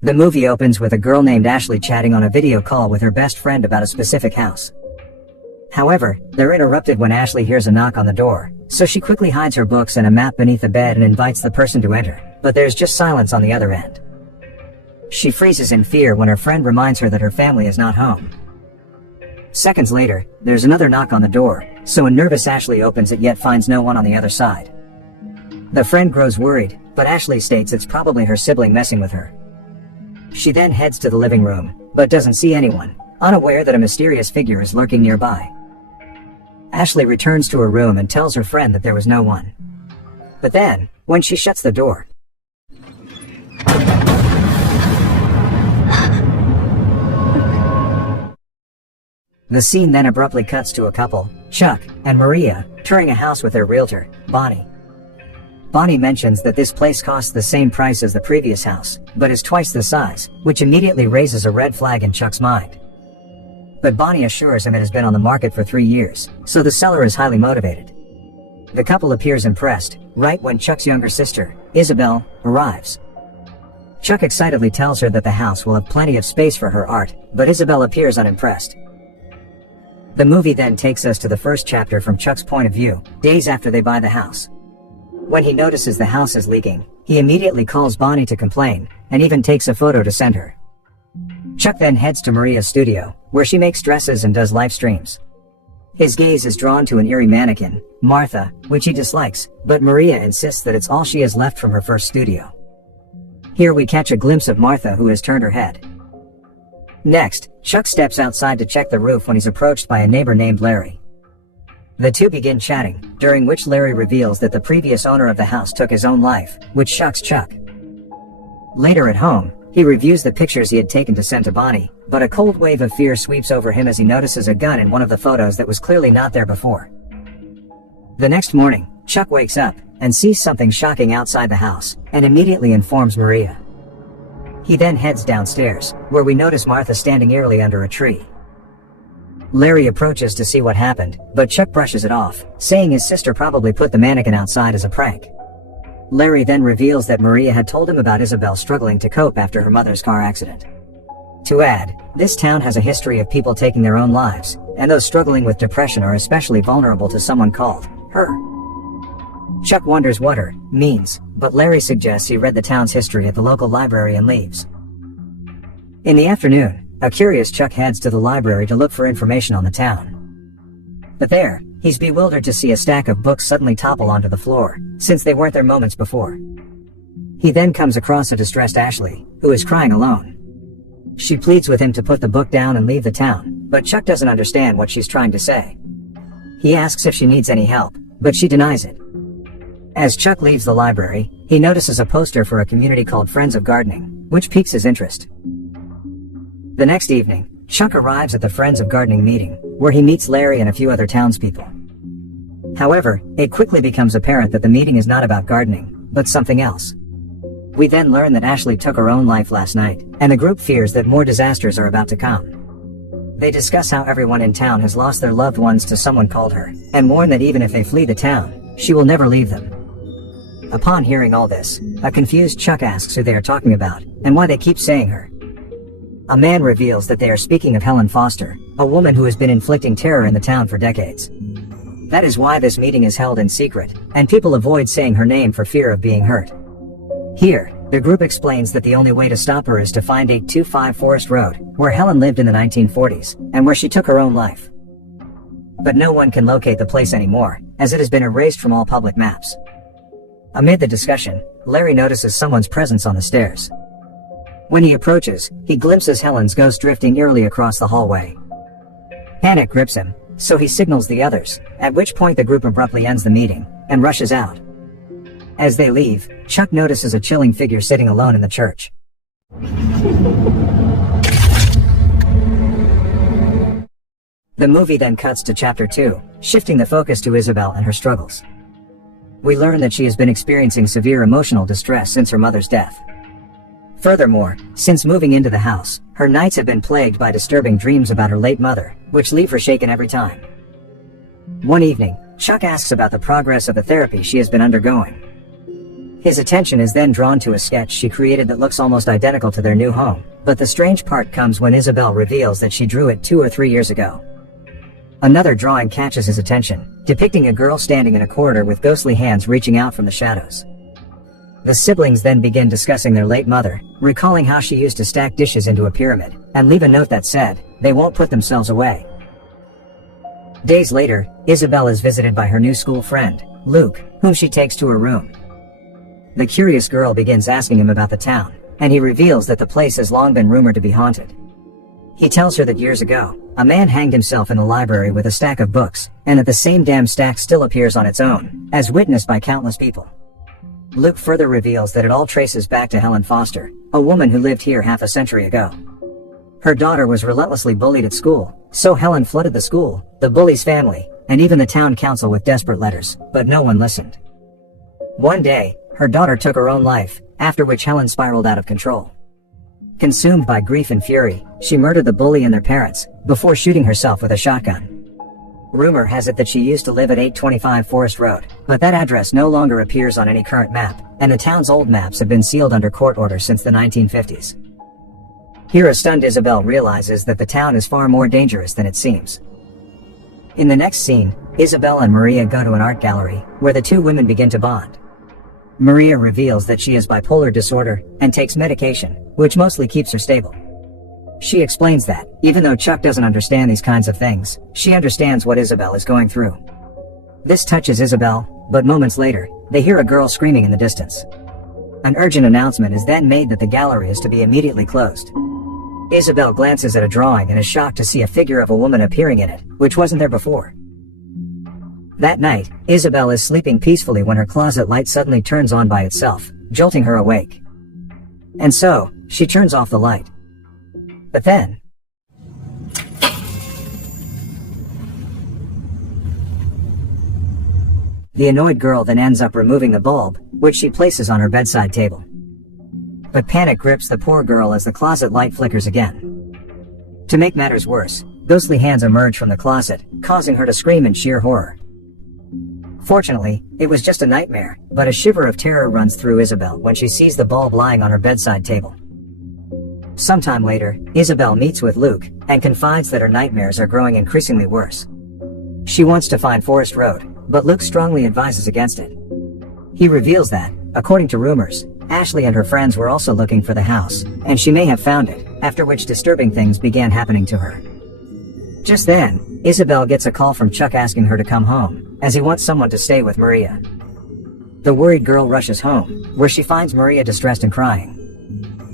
The movie opens with a girl named Ashley chatting on a video call with her best friend about a specific house. However, they're interrupted when Ashley hears a knock on the door, so she quickly hides her books and a map beneath the bed and invites the person to enter, but there's just silence on the other end. She freezes in fear when her friend reminds her that her family is not home. Seconds later, there's another knock on the door, so a nervous Ashley opens it yet finds no one on the other side. The friend grows worried, but Ashley states it's probably her sibling messing with her. She then heads to the living room, but doesn't see anyone, unaware that a mysterious figure is lurking nearby. Ashley returns to her room and tells her friend that there was no one. But then, when she shuts the door, the scene then abruptly cuts to a couple, Chuck and Maria, touring a house with their realtor, Bonnie. Bonnie mentions that this place costs the same price as the previous house, but is twice the size, which immediately raises a red flag in Chuck's mind. But Bonnie assures him it has been on the market for 3 years, so the seller is highly motivated. The couple appears impressed, right when Chuck's younger sister, Isabel, arrives. Chuck excitedly tells her that the house will have plenty of space for her art, but Isabel appears unimpressed. The movie then takes us to the first chapter from Chuck's point of view, days after they buy the house. When he notices the house is leaking, he immediately calls Bonnie to complain, and even takes a photo to send her. Chuck then heads to Maria's studio, where she makes dresses and does live streams. His gaze is drawn to an eerie mannequin, Martha, which he dislikes, but Maria insists that it's all she has left from her first studio. Here we catch a glimpse of Martha, who has turned her head. Next, Chuck steps outside to check the roof when he's approached by a neighbor named Larry. The two begin chatting, during which Larry reveals that the previous owner of the house took his own life, which shocks Chuck. Later at home, he reviews the pictures he had taken to send to Bonnie, but a cold wave of fear sweeps over him as he notices a gun in one of the photos that was clearly not there before. The next morning, Chuck wakes up and sees something shocking outside the house, and immediately informs Maria. He then heads downstairs, where we notice Martha standing eerily under a tree. Larry approaches to see what happened, but Chuck brushes it off, saying his sister probably put the mannequin outside as a prank. Larry then reveals that Maria had told him about Isabel struggling to cope after her mother's car accident. To add, this town has a history of people taking their own lives, and those struggling with depression are especially vulnerable to someone called her. Chuck wonders what her means, but Larry suggests he read the town's history at the local library and leaves. In the afternoon, a curious Chuck heads to the library to look for information on the town. But there, he's bewildered to see a stack of books suddenly topple onto the floor, since they weren't there moments before. He then comes across a distressed Ashley, who is crying alone. She pleads with him to put the book down and leave the town, but Chuck doesn't understand what she's trying to say. He asks if she needs any help, but she denies it. As Chuck leaves the library, he notices a poster for a community called Friends of Gardening, which piques his interest. The next evening, Chuck arrives at the Friends of Gardening meeting, where he meets Larry and a few other townspeople. However, it quickly becomes apparent that the meeting is not about gardening, but something else. We then learn that Ashley took her own life last night, and the group fears that more disasters are about to come. They discuss how everyone in town has lost their loved ones to someone called her, and warn that even if they flee the town, she will never leave them. Upon hearing all this, a confused Chuck asks who they are talking about, and why they keep saying her. A man reveals that they are speaking of Helen Foster, a woman who has been inflicting terror in the town for decades. That is why this meeting is held in secret, and people avoid saying her name for fear of being hurt. Here, the group explains that the only way to stop her is to find 825 Forest Road, where Helen lived in the 1940s, and where she took her own life. But no one can locate the place anymore, as it has been erased from all public maps. Amid the discussion, Larry notices someone's presence on the stairs. When he approaches, he glimpses Helen's ghost drifting eerily across the hallway. Panic grips him, so he signals the others, at which point the group abruptly ends the meeting, and rushes out. As they leave, Chuck notices a chilling figure sitting alone in the church. The movie then cuts to Chapter 2, shifting the focus to Isabel and her struggles. We learn that she has been experiencing severe emotional distress since her mother's death. Furthermore, since moving into the house, her nights have been plagued by disturbing dreams about her late mother, which leave her shaken every time. One evening, Chuck asks about the progress of the therapy she has been undergoing. His attention is then drawn to a sketch she created that looks almost identical to their new home, but the strange part comes when Isabel reveals that she drew it 2 or 3 years ago. Another drawing catches his attention, depicting a girl standing in a corridor with ghostly hands reaching out from the shadows. The siblings then begin discussing their late mother, recalling how she used to stack dishes into a pyramid, and leave a note that said, "They won't put themselves away." Days later, Isabel is visited by her new school friend, Luke, whom she takes to her room. The curious girl begins asking him about the town, and he reveals that the place has long been rumored to be haunted. He tells her that years ago, a man hanged himself in the library with a stack of books, and that the same damn stack still appears on its own, as witnessed by countless people. Luke further reveals that it all traces back to Helen Foster, a woman who lived here half a century ago. Her daughter was relentlessly bullied at school, so Helen flooded the school, the bully's family, and even the town council with desperate letters, but no one listened. One day, her daughter took her own life, after which Helen spiraled out of control. Consumed by grief and fury, she murdered the bully and their parents, before shooting herself with a shotgun. Rumor has it that she used to live at 825 Forest Road, but that address no longer appears on any current map, and the town's old maps have been sealed under court order since the 1950s. Here a stunned Isabel realizes that the town is far more dangerous than it seems. In the next scene, Isabel and Maria go to an art gallery, where the two women begin to bond. Maria reveals that she has bipolar disorder, and takes medication, which mostly keeps her stable. She explains that, even though Chuck doesn't understand these kinds of things, she understands what Isabel is going through. This touches Isabel, but moments later, they hear a girl screaming in the distance. An urgent announcement is then made that the gallery is to be immediately closed. Isabel glances at a drawing and is shocked to see a figure of a woman appearing in it, which wasn't there before. That night, Isabel is sleeping peacefully when her closet light suddenly turns on by itself, jolting her awake. And so, she turns off the light. But then, the annoyed girl then ends up removing the bulb, which she places on her bedside table. But panic grips the poor girl as the closet light flickers again. To make matters worse, ghostly hands emerge from the closet, causing her to scream in sheer horror. Fortunately, it was just a nightmare, but a shiver of terror runs through Isabel when she sees the bulb lying on her bedside table. Sometime later, Isabel meets with Luke, and confides that her nightmares are growing increasingly worse. She wants to find Forest Road, but Luke strongly advises against it. He reveals that, according to rumors, Ashley and her friends were also looking for the house, and she may have found it, after which disturbing things began happening to her. Just then, Isabel gets a call from Chuck asking her to come home, as he wants someone to stay with Maria. The worried girl rushes home, where she finds Maria distressed and crying.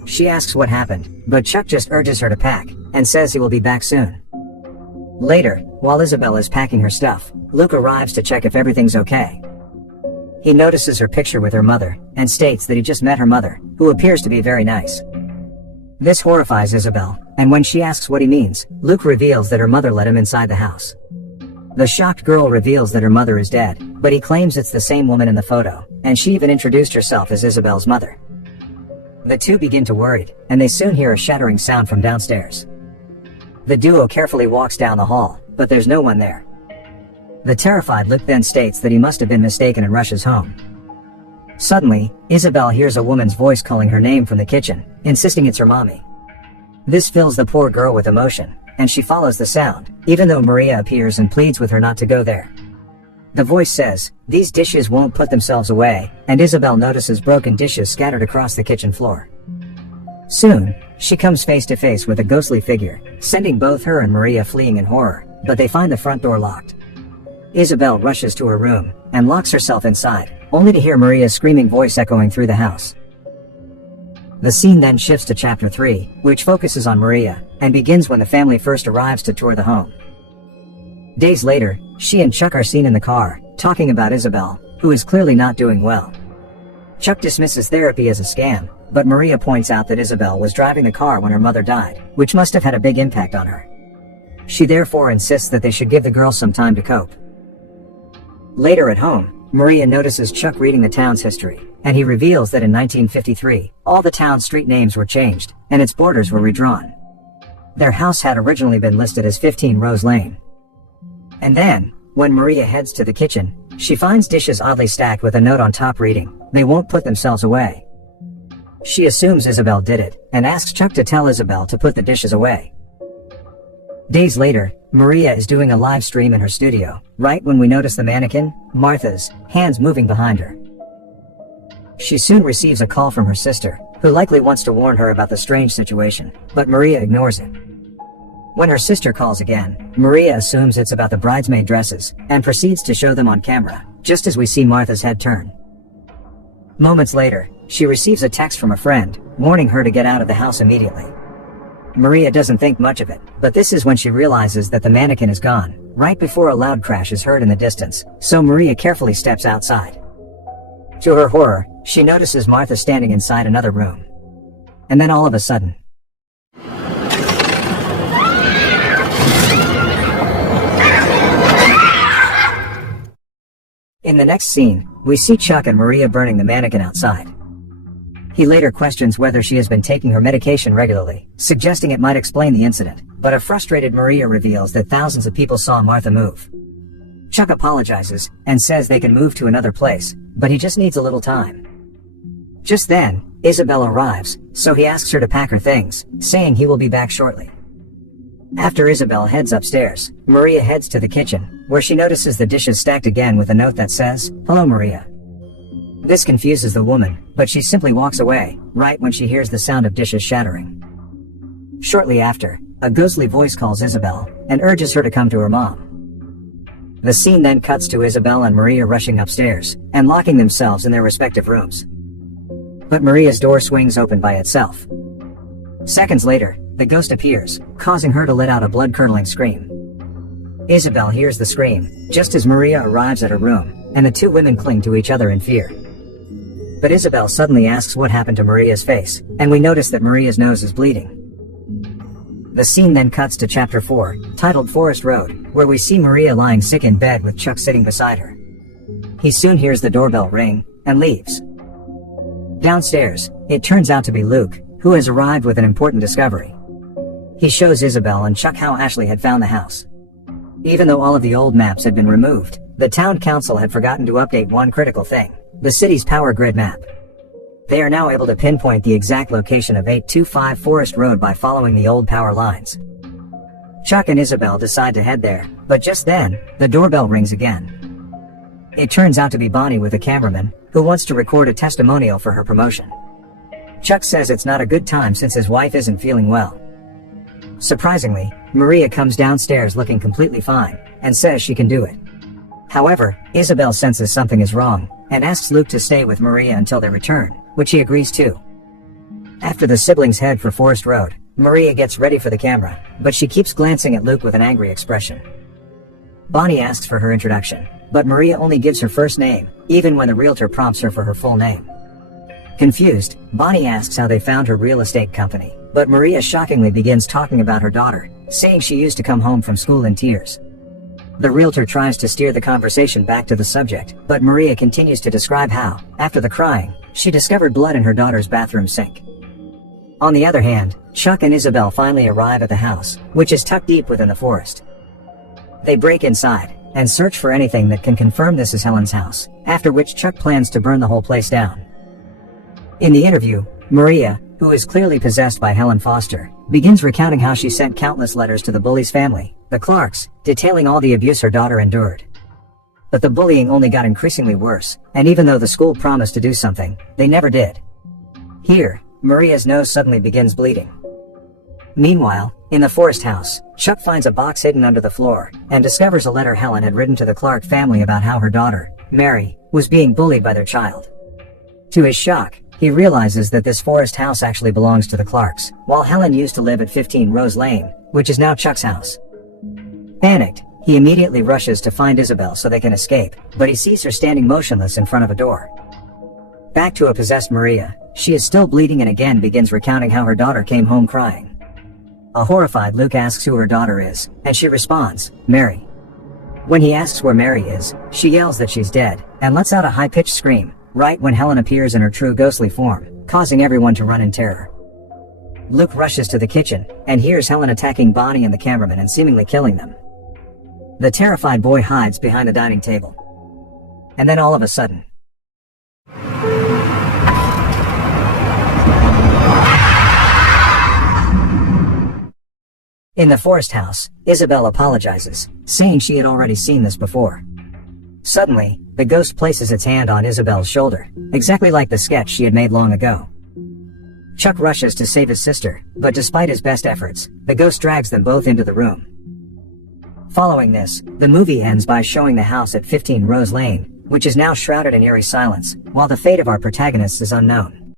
She asks what happened, but Chuck just urges her to pack, and says he will be back soon. Later, while Isabel is packing her stuff, Luke arrives to check if everything's okay. He notices her picture with her mother, and states that he just met her mother, who appears to be very nice. This horrifies Isabel, and when she asks what he means, Luke reveals that her mother let him inside the house. The shocked girl reveals that her mother is dead, but he claims it's the same woman in the photo, and she even introduced herself as Isabel's mother. The two begin to worry, and they soon hear a shattering sound from downstairs. The duo carefully walks down the hall, but there's no one there. The terrified Luke then states that he must have been mistaken and rushes home. Suddenly, Isabel hears a woman's voice calling her name from the kitchen, insisting it's her mommy. This fills the poor girl with emotion, and she follows the sound, even though Maria appears and pleads with her not to go there. The voice says, "These dishes won't put themselves away," and Isabel notices broken dishes scattered across the kitchen floor. Soon, she comes face to face with a ghostly figure, sending both her and Maria fleeing in horror, but they find the front door locked. Isabel rushes to her room, and locks herself inside, only to hear Maria's screaming voice echoing through the house. The scene then shifts to Chapter 3, which focuses on Maria, and begins when the family first arrives to tour the home. Days later, she and Chuck are seen in the car, talking about Isabel, who is clearly not doing well. Chuck dismisses therapy as a scam, but Maria points out that Isabel was driving the car when her mother died, which must have had a big impact on her. She therefore insists that they should give the girl some time to cope. Later at home, Maria notices Chuck reading the town's history, and he reveals that in 1953, all the town's street names were changed, and its borders were redrawn. Their house had originally been listed as 15 Rose Lane. And then, when Maria heads to the kitchen, she finds dishes oddly stacked with a note on top reading, "They won't put themselves away." She assumes Isabel did it, and asks Chuck to tell Isabel to put the dishes away. Days later, Maria is doing a live stream in her studio, right when we notice the mannequin, Martha's, hands moving behind her. She soon receives a call from her sister, who likely wants to warn her about the strange situation, but Maria ignores it. When her sister calls again, Maria assumes it's about the bridesmaid dresses, and proceeds to show them on camera, just as we see Martha's head turn. Moments later, she receives a text from a friend, warning her to get out of the house immediately. Maria doesn't think much of it, but this is when she realizes that the mannequin is gone, right before a loud crash is heard in the distance, so Maria carefully steps outside. To her horror, she notices Martha standing inside another room. And then all of a sudden, in the next scene, we see Chuck and Maria burning the mannequin outside. He later questions whether she has been taking her medication regularly, suggesting it might explain the incident, but a frustrated Maria reveals that thousands of people saw Martha move. Chuck apologizes, and says they can move to another place, but he just needs a little time. Just then, Isabel arrives, so he asks her to pack her things, saying he will be back shortly. After Isabel heads upstairs, Maria heads to the kitchen, where she notices the dishes stacked again with a note that says, "Hello Maria." This confuses the woman, but she simply walks away, right when she hears the sound of dishes shattering. Shortly after, a ghostly voice calls Isabel, and urges her to come to her mom. The scene then cuts to Isabel and Maria rushing upstairs, and locking themselves in their respective rooms. But Maria's door swings open by itself. Seconds later, the ghost appears, causing her to let out a blood-curdling scream. Isabel hears the scream, just as Maria arrives at her room, and the two women cling to each other in fear. But Isabel suddenly asks what happened to Maria's face, and we notice that Maria's nose is bleeding. The scene then cuts to chapter 4, titled Forest Road, where we see Maria lying sick in bed with Chuck sitting beside her. He soon hears the doorbell ring, and leaves. Downstairs, it turns out to be Luke, who has arrived with an important discovery. He shows Isabel and Chuck how Ashley had found the house. Even though all of the old maps had been removed, the town council had forgotten to update one critical thing: the city's power grid map. They are now able to pinpoint the exact location of 825 Forest Road by following the old power lines. Chuck and Isabel decide to head there, but just then, the doorbell rings again. It turns out to be Bonnie with a cameraman, who wants to record a testimonial for her promotion. Chuck says it's not a good time since his wife isn't feeling well. Surprisingly, Maria comes downstairs looking completely fine, and says she can do it. However, Isabel senses something is wrong, and asks Luke to stay with Maria until they return, which he agrees to. After the siblings head for Forest Road, Maria gets ready for the camera, but she keeps glancing at Luke with an angry expression. Bonnie asks for her introduction, but Maria only gives her first name, even when the realtor prompts her for her full name. Confused, Bonnie asks how they found her real estate company, but Maria shockingly begins talking about her daughter, saying she used to come home from school in tears. The realtor tries to steer the conversation back to the subject, but Maria continues to describe how, after the crying, she discovered blood in her daughter's bathroom sink. On the other hand, Chuck and Isabel finally arrive at the house, which is tucked deep within the forest. They break inside, and search for anything that can confirm this is Helen's house, after which Chuck plans to burn the whole place down. In the interview, Maria, who is clearly possessed by Helen Foster, begins recounting how she sent countless letters to the bully's family, the Clarks, detailing all the abuse her daughter endured. But the bullying only got increasingly worse, and even though the school promised to do something, they never did. Here, Maria's nose suddenly begins bleeding. Meanwhile, in the forest house, Chuck finds a box hidden under the floor, and discovers a letter Helen had written to the Clark family about how her daughter, Mary, was being bullied by their child. To his shock, he realizes that this forest house actually belongs to the Clarks, while Helen used to live at 15 Rose Lane, which is now Chuck's house. Panicked, he immediately rushes to find Isabel so they can escape, but he sees her standing motionless in front of a door. Back to a possessed Maria, she is still bleeding and again begins recounting how her daughter came home crying. A horrified Luke asks who her daughter is, and she responds, "Mary." When he asks where Mary is, she yells that she's dead, and lets out a high-pitched scream, right when Helen appears in her true ghostly form, causing everyone to run in terror. Luke rushes to the kitchen, and hears Helen attacking Bonnie and the cameraman and seemingly killing them. The terrified boy hides behind the dining table. And then all of a sudden, in the forest house, Isabel apologizes, saying she had already seen this before. Suddenly, the ghost places its hand on Isabel's shoulder, exactly like the sketch she had made long ago. Chuck rushes to save his sister, but despite his best efforts, the ghost drags them both into the room. Following this, the movie ends by showing the house at 15 Rose Lane, which is now shrouded in eerie silence, while the fate of our protagonists is unknown.